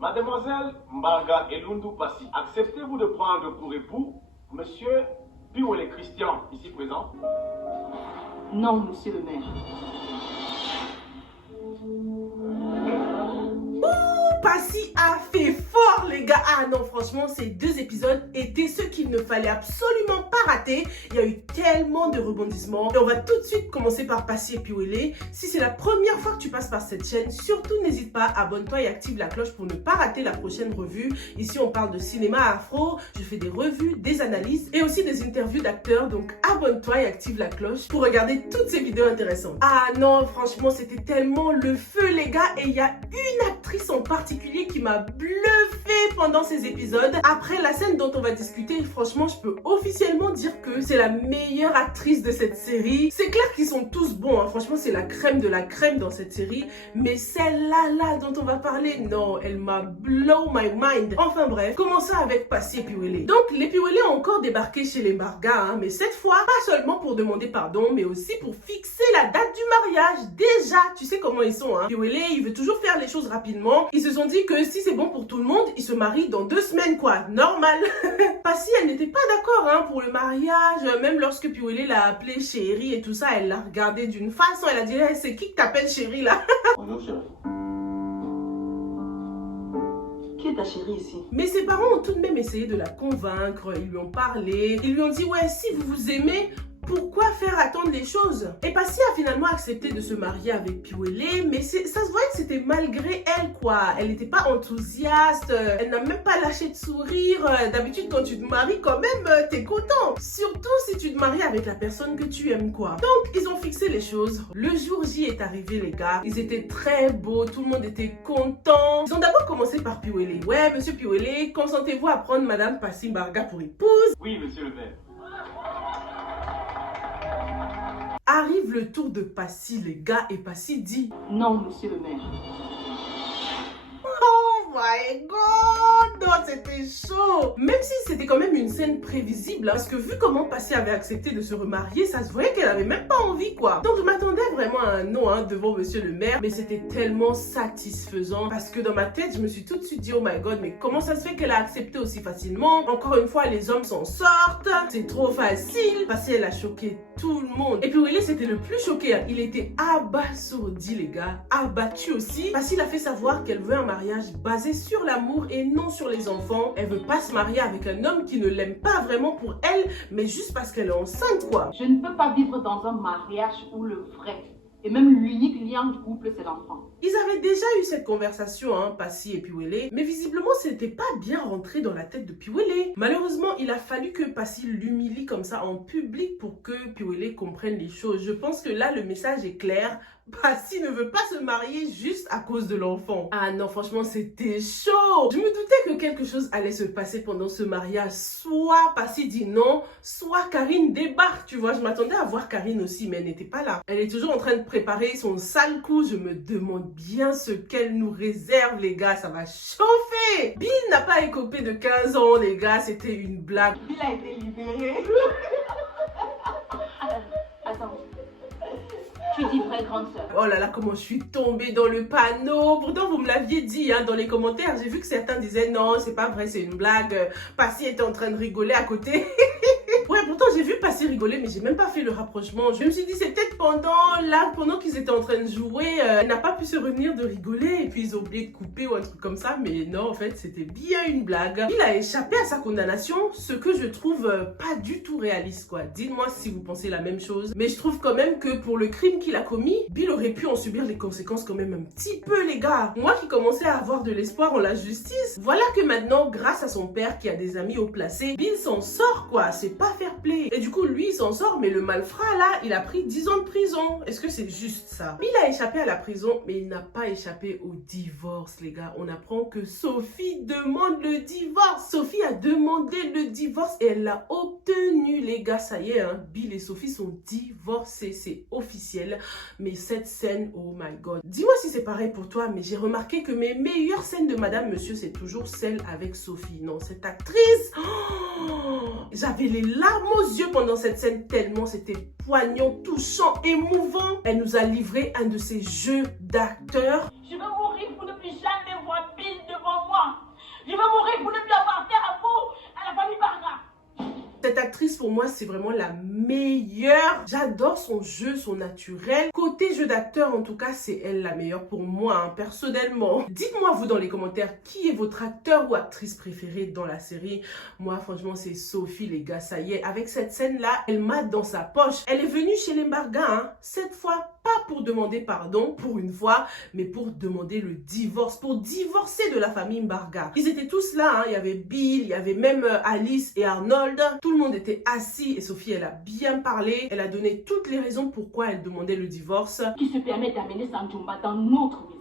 Mademoiselle Mbarga Elundu Passy, acceptez-vous de prendre pour époux Monsieur Piwele Christian, ici présent? Non, monsieur le maire. Passy a fait fort les gars. Ah non franchement ces deux épisodes étaient ceux qu'il ne fallait absolument pas rater. Il y a eu tellement de rebondissements. Et on va tout de suite commencer par Passy et Piwele. Si c'est la première fois que tu passes par cette chaîne, surtout n'hésite pas, abonne-toi et active la cloche pour ne pas rater la prochaine revue. Ici on parle de cinéma afro, je fais des revues, des analyses et aussi des interviews d'acteurs. Donc abonne-toi et active la cloche pour regarder toutes ces vidéos intéressantes. Ah non franchement c'était tellement le feu les gars. Et il y a une actrice en particulier qui m'a bluffé pendant ces épisodes. Après la scène dont on va discuter, franchement je peux officiellement dire que c'est la meilleure actrice de cette série. C'est clair qu'ils sont tous bons, hein. Franchement c'est la crème de la crème dans cette série. Mais celle-là dont on va parler, non, elle m'a blow my mind. Enfin bref, commençons avec Passy et Piwele. Donc les Piwele ont encore débarqué chez les Mbarga, hein, mais cette fois pas seulement pour demander pardon, mais aussi pour fixer la date du mariage. Déjà, tu sais comment ils sont, hein. Piwele, il veut toujours faire les choses rapidement. Ils se sont dit que si c'est bon pour tout le monde, ils se marient dans 2 semaines quoi, normal. Passy, elle n'était pas d'accord hein, pour le mariage. Même lorsque Piwele l'a appelée chérie et tout ça, elle l'a regardé d'une façon, elle a dit hey, c'est qui que t'appelles chérie là? Bonjour chérie. Qui est ta chérie ici? Mais ses parents ont tout de même essayé de la convaincre, ils lui ont parlé, ils lui ont dit ouais si vous vous aimez, pourquoi faire attendre les choses? Et Passy a finalement accepté de se marier avec Piwele, mais ça se voyait que c'était malgré elle quoi. Elle n'était pas enthousiaste, elle n'a même pas lâché de sourire. D'habitude quand tu te maries quand même, t'es content. Surtout si tu te maries avec la personne que tu aimes quoi. Donc ils ont fixé les choses. Le jour J est arrivé les gars, ils étaient très beaux, tout le monde était content. Ils ont d'abord commencé par Piwele. Ouais monsieur Piwele, consentez-vous à prendre madame Passy Mbarga pour épouse? Oui, monsieur le maire. Arrive le tour de Passy les gars et Passy dit Non, monsieur le maire. oh my god, non c'était chaud. Même si c'était quand même une scène prévisible hein, parce que vu comment Passy avait accepté de se remarier, ça se voyait qu'elle avait même pas envie quoi. Donc je m'attendais vraiment à un non hein, devant monsieur le maire, mais c'était tellement satisfaisant parce que dans ma tête je me suis tout de suite dit oh my god, mais comment ça se fait qu'elle a accepté aussi facilement? Encore une fois les hommes s'en sortent, c'est trop facile. Passy elle a choqué tout le monde. Et puis Piwele c'était le plus choqué hein. Il était abasourdi les gars, abattu aussi. Passy il a fait savoir qu'elle veut un mariage basé sur l'amour et non sur les enfants. Elle veut pas se marier avec un homme qui ne l'aime pas vraiment pour elle, mais juste parce qu'elle est enceinte quoi. Je ne peux pas vivre dans un mariage où le vrai et même l'unique lien du couple c'est l'enfant. Ils avaient déjà eu cette conversation, hein, Passy et Piwele, mais visiblement ce n'était pas bien rentré dans la tête de Piwele. Malheureusement, il a fallu que Passy l'humilie comme ça en public pour que Piwele comprenne les choses. Je pense que là, le message est clair. Passy ne veut pas se marier juste à cause de l'enfant. Ah non, franchement, c'était chaud. Je me doutais que quelque chose allait se passer pendant ce mariage. Soit Passy dit non, soit Karine débarque, tu vois. Je m'attendais à voir Karine aussi, mais elle n'était pas là. Elle est toujours en train de préparer son sale coup. Je me demande bien ce qu'elle nous réserve, les gars. Ça va chauffer. Bill n'a pas écopé de 15 ans, les gars. C'était une blague. Bill a été libéré. Attends. Tu dis vraie grande sœur. Oh là là, comment je suis tombée dans le panneau. Pourtant, vous me l'aviez dit hein, dans les commentaires. J'ai vu que certains disaient non, c'est pas vrai, c'est une blague. Passy était en train de rigoler à côté. Ouais, pourtant j'ai vu Passy rigoler, mais j'ai même pas fait le rapprochement. Je me suis dit c'est peut-être pendant qu'ils étaient en train de jouer, elle n'a pas pu se retenir de rigoler et puis ils ont oublié de couper ou un truc comme ça. Mais non, en fait c'était bien une blague. Il a échappé à sa condamnation, ce que je trouve pas du tout réaliste quoi. Dites-moi si vous pensez la même chose. Mais je trouve quand même que pour le crime qu'il a commis, Bill aurait pu en subir les conséquences quand même un petit peu les gars. Moi qui commençais à avoir de l'espoir en la justice, voilà que maintenant grâce à son père qui a des amis haut placés, Bill s'en sort quoi. C'est pas fair play. Et du coup lui il s'en sort, mais le malfrat là il a pris 10 ans de prison. Est-ce que c'est juste ça? Bill a échappé à la prison, mais il n'a pas échappé au divorce les gars. On apprend que Sophie demande le divorce. Sophie a demandé le divorce et elle l'a obtenu les gars. Ça y est hein, Bill et Sophie sont divorcés, c'est officiel. Mais cette scène, oh my god. Dis-moi si c'est pareil pour toi, mais j'ai remarqué que mes meilleures scènes de Madame Monsieur c'est toujours celle avec Sophie. Non, cette actrice, j'avais les larmes aux yeux pendant cette scène tellement c'était poignant, touchant, émouvant. Elle nous a livré un de ces jeux d'acteurs. Je veux mourir pour ne plus jamais voir Bill devant moi. pour moi, c'est vraiment la meilleure. J'adore son jeu, son naturel. Côté jeu d'acteur, en tout cas, c'est elle la meilleure pour moi, hein, personnellement. Dites-moi, vous, dans les commentaires, qui est votre acteur ou actrice préférée dans la série? Moi, franchement, c'est Sophie, les gars, ça y est. Avec cette scène-là, elle m'a dans sa poche. Elle est venue chez les Mbargane, hein, cette fois, pas pour demander pardon, pour une fois, mais pour demander le divorce, pour divorcer de la famille Mbargane. Ils étaient tous là, hein. Il y avait Bill, il y avait même Alice et Arnold. Tout le monde était assis et Sophie, elle a bien parlé. Elle a donné toutes les raisons pourquoi elle demandait le divorce. Qui se permet d'amener Sanjumba dans notre maison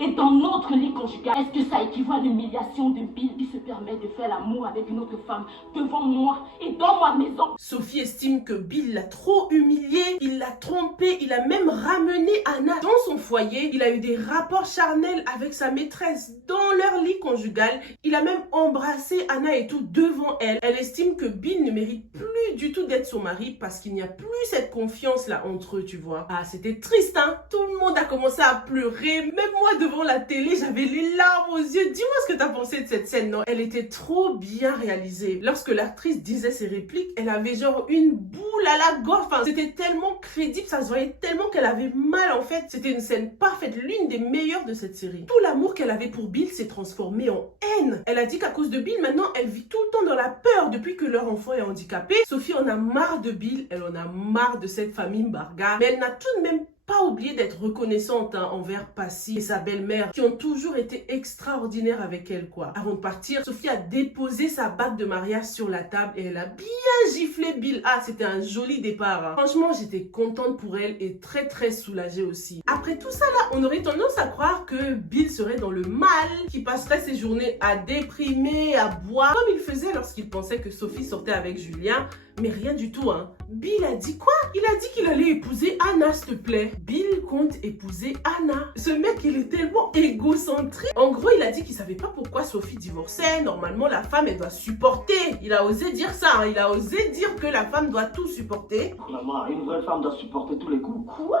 et dans notre lit conjugal. Est-ce que ça équivaut à l'humiliation de Bill qui se permet de faire l'amour avec une autre femme devant moi et dans ma maison? Sophie estime que Bill l'a trop humilié, il l'a trompé, il a même ramené Anna dans son foyer. Il a eu des rapports charnels avec sa maîtresse dans leur lit conjugal. Il a même embrassé Anna et tout devant elle. Elle estime que Bill ne mérite plus du tout d'être son mari parce qu'il n'y a plus cette confiance là entre eux, tu vois. Ah, c'était triste, hein. Tout le monde a commencé à pleurer, même moi devant la télé, j'avais les larmes aux yeux. Dis-moi ce que t'as pensé de cette scène, non? Elle était trop bien réalisée. Lorsque l'actrice disait ses répliques, elle avait genre une boule à la gorge. Enfin, c'était tellement crédible, ça se voyait tellement qu'elle avait mal en fait. C'était une scène parfaite, l'une des meilleures de cette série. Tout l'amour qu'elle avait pour Bill s'est transformé en haine. Elle a dit qu'à cause de Bill, maintenant, elle vit tout le temps dans la peur depuis que leur enfant est handicapé. Sophie en a marre de Bill, elle en a marre de cette famille Mbargane, mais elle n'a tout de même pas oublier d'être reconnaissante, hein, envers Passy et sa belle-mère qui ont toujours été extraordinaires avec elle, quoi. Avant de partir, Sophie a déposé sa bague de mariage sur la table et elle a bien giflé Bill. Ah, c'était un joli départ, hein. Franchement, j'étais contente pour elle et très soulagée aussi. Après tout ça là, on aurait tendance à croire que Bill serait dans le mal, qu'il passerait ses journées à déprimer, à boire, comme il faisait lorsqu'il pensait que Sophie sortait avec Julien. Mais rien du tout, hein. Bill a dit quoi? Il a dit qu'il allait épouser Anna, s'il te plaît. Bill compte épouser Anna. Ce mec, il est tellement égocentrique. En gros, il a dit qu'il savait pas pourquoi Sophie divorçait. Normalement, la femme, elle doit supporter. Il a osé dire ça, hein. Il a osé dire que la femme doit tout supporter. Maman, une vraie femme doit supporter tous les coups. Quoi?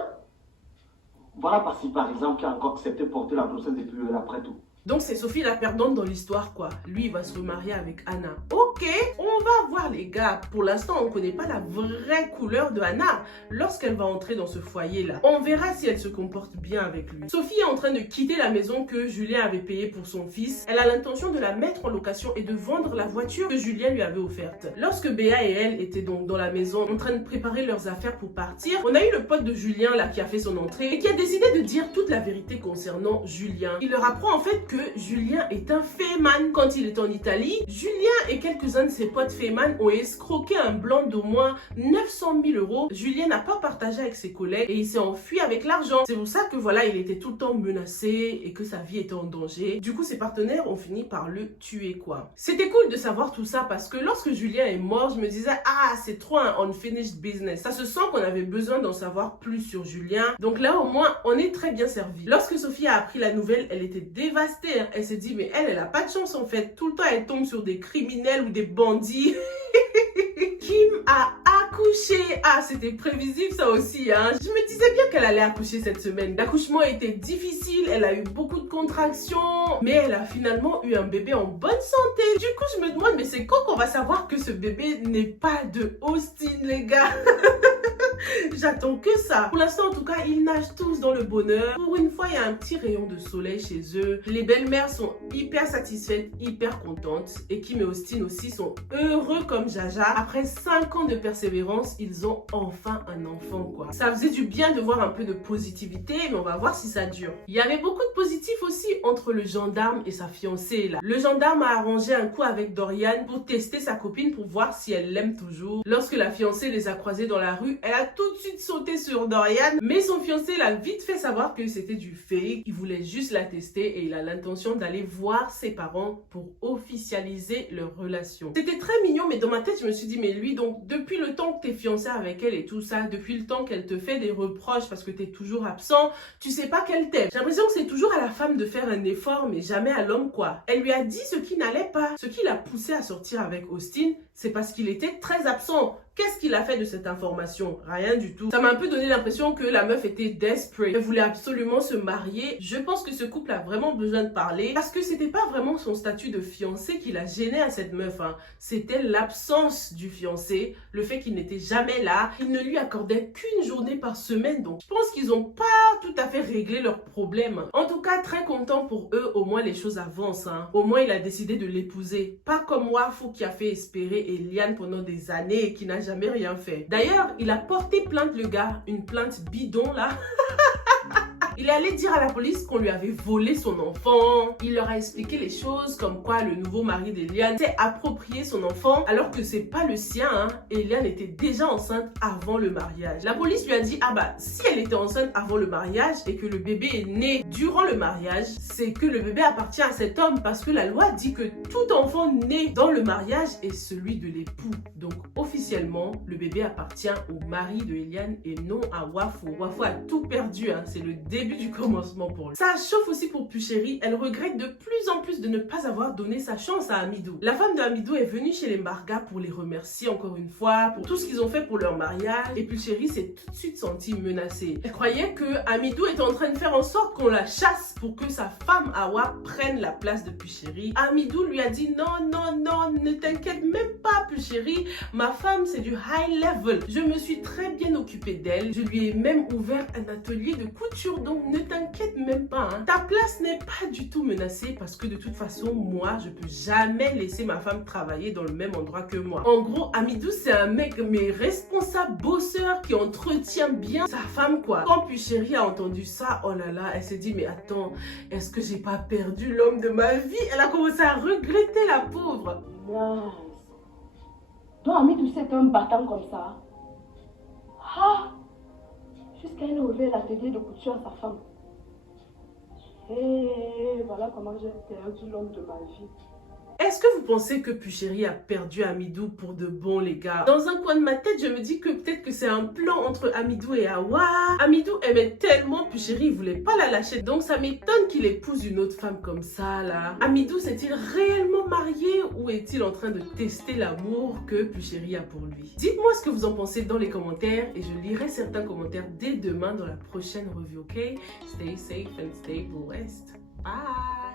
Voilà Passy, par exemple, qui a encore accepté de porter la grossesse depuis après tout. Donc c'est Sophie la perdante dans l'histoire, quoi. Lui, il va se remarier avec Anna. Ok, on va voir les gars. Pour l'instant, on ne connaît pas la vraie couleur de Anna lorsqu'elle va entrer dans ce foyer-là. On verra si elle se comporte bien avec lui. Sophie est en train de quitter la maison que Julien avait payée pour son fils. Elle a l'intention de la mettre en location et de vendre la voiture que Julien lui avait offerte. Lorsque Béa et elle étaient donc dans la maison en train de préparer leurs affaires pour partir, on a eu le pote de Julien là qui a fait son entrée et qui a décidé de dire toute la vérité concernant Julien. Il leur apprend en fait que Julien est un féman. Quand il est en Italie, Julien et quelques-uns de ses potes féman ont escroqué un blanc d'au moins 900 000 €. Julien n'a pas partagé avec ses collègues et il s'est enfui avec l'argent. C'est pour ça que voilà, il était tout le temps menacé et que sa vie était en danger. Du coup, ses partenaires ont fini par le tuer, quoi. C'était cool de savoir tout ça parce que lorsque Julien est mort, je me disais, ah, c'est trop un unfinished business. Ça se sent qu'on avait besoin d'en savoir plus sur Julien. Donc là, au moins, on est très bien servi. Lorsque Sophie a appris la nouvelle, elle était dévastée. Elle s'est dit, mais elle a pas de chance en fait. Tout le temps, elle tombe sur des criminels ou des bandits. Kim a accouché. Ah, c'était prévisible ça aussi, hein. Je me disais bien qu'elle allait accoucher cette semaine. L'accouchement était difficile, elle a eu beaucoup de contractions, mais elle a finalement eu un bébé en bonne santé. Du coup, je me demande, mais c'est quand qu'on va savoir que ce bébé n'est pas de Austin, les gars? J'attends que ça. Pour l'instant, en tout cas, ils nagent tous dans le bonheur. Pour une fois, il y a un petit rayon de soleil chez eux. Les belles-mères sont hyper satisfaites, hyper contentes. Et Kim et Austin aussi sont heureux comme Jaja. Après 5 ans de persévérance, ils ont enfin un enfant, quoi. Ça faisait du bien de voir un peu de positivité, mais on va voir si ça dure. Il y avait beaucoup de positifs aussi entre le gendarme et sa fiancée, là. Le gendarme a arrangé un coup avec Dorian pour tester sa copine pour voir si elle l'aime toujours. Lorsque la fiancée les a croisés dans la rue, elle a tout de suite sauté sur Dorian, mais son fiancé l'a vite fait savoir que c'était du fake. Il voulait juste la tester et il a l'intention d'aller voir ses parents pour officialiser leur relation. C'était très mignon, mais dans ma tête, je me suis dit, mais lui, donc, depuis le temps que t'es fiancé avec elle et tout ça, depuis le temps qu'elle te fait des reproches parce que t'es toujours absent, tu sais pas qu'elle t'aime. J'ai l'impression que c'est toujours à la femme de faire un effort, mais jamais à l'homme, quoi. Elle lui a dit ce qui n'allait pas. Ce qui l'a poussé à sortir avec Austin, c'est parce qu'il était très absent. Qu'est-ce qu'il a fait de cette information? Rien du tout. Ça m'a un peu donné l'impression que la meuf était desperate. Elle voulait absolument se marier. Je pense que ce couple a vraiment besoin de parler parce que c'était pas vraiment son statut de fiancé qui la gênait à cette meuf. C'était l'absence du fiancé, le fait qu'il n'était jamais là. Il ne lui accordait qu'une journée par semaine. Donc je pense qu'ils n'ont pas tout à fait réglé leurs problèmes. En tout cas, très content pour eux. Au moins les choses avancent. Au moins il a décidé de l'épouser. Pas comme Wafou qui a fait espérer Eliane pendant des années et qui n'a jamais rien fait. D'ailleurs, il a porté plainte le gars, une plainte bidon là. Il est allé dire à la police qu'on lui avait volé son enfant. Il leur a expliqué les choses comme quoi le nouveau mari d'Eliane s'est approprié son enfant alors que c'est pas le sien. Eliane était déjà enceinte avant le mariage. La police lui a dit, ah bah si elle était enceinte avant le mariage et que le bébé est né durant le mariage, c'est que le bébé appartient à cet homme parce que la loi dit que tout enfant né dans le mariage est celui de l'époux. Donc officiellement, le bébé appartient au mari de Eliane et non à Wafou. Wafou a tout perdu, c'est le début du commencement pour lui. Ça chauffe aussi pour Puchéri. Elle regrette de plus en plus de ne pas avoir donné sa chance à Amidou. La femme de Amidou est venue chez les Mbargha pour les remercier encore une fois pour tout ce qu'ils ont fait pour leur mariage et Puchéri s'est tout de suite sentie menacée. Elle croyait que Amidou était en train de faire en sorte qu'on la chasse pour que sa femme Awa prenne la place de Puchéri. Amidou lui a dit non, non, non, ne t'inquiète même pas Puchéri, ma femme c'est du high level. Je me suis très bien occupée d'elle. Je lui ai même ouvert un atelier de couture, donc ne t'inquiète même pas. Ta place n'est pas du tout menacée parce que de toute façon, moi, je peux jamais laisser ma femme travailler dans le même endroit que moi. En gros, Amidou, c'est un mec, mais responsable, bosseur, qui entretient bien sa femme, quoi. Quand Puchéri a entendu ça, oh là là, elle s'est dit, mais attends, est-ce que j'ai pas perdu l'homme de ma vie? Elle a commencé à regretter, la pauvre. Nice. Donc, Amidou, c'est un battant comme ça. Ah! Jusqu'à elle ouvrir l'atelier de couture à sa femme. Et voilà comment j'ai perdu l'homme de ma vie. Est-ce que vous pensez que Puchéri a perdu Amidou pour de bon, les gars? Dans un coin de ma tête, je me dis que peut-être que c'est un plan entre Amidou et Awa. Amidou aimait tellement Puchéri, il voulait pas la lâcher. Donc ça m'étonne qu'il épouse une autre femme comme ça, là. Amidou s'est-il réellement marié ou est-il en train de tester l'amour que Puchéri a pour lui? Dites-moi ce que vous en pensez dans les commentaires et je lirai certains commentaires dès demain dans la prochaine review, ok? Stay safe and stay blessed. Bye!